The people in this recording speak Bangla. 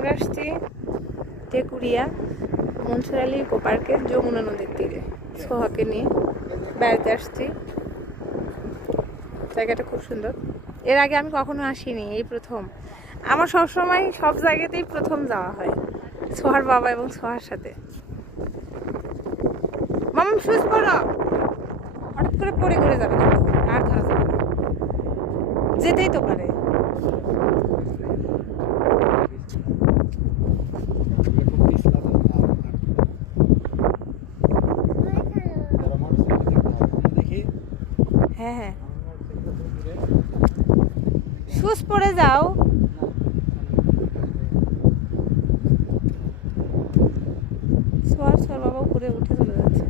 আমরা আসছি টেকুরিয়া, মনসুরালি ইকো পার্কে যমুনা নদীর তীরে, সোহাকে নিয়ে। বেড়াতে আসছি। জায়গাটা খুব সুন্দর। এর আগে আমি কখনো আসিনি, এই প্রথম। আমার সবসময় সব জায়গাতেই প্রথম যাওয়া হয়, সোহার বাবা এবং সোহার সাথে। মাম সুইচ পড়ো হঠাৎ করে পড়ে ঘুরে যাবে আর ধরা যাবে যেতেই তো পারে। হ্যাঁ হ্যাঁ। শুজ পরে যাও। সর সর বাবা উপরে উঠে চলে যাচ্ছে।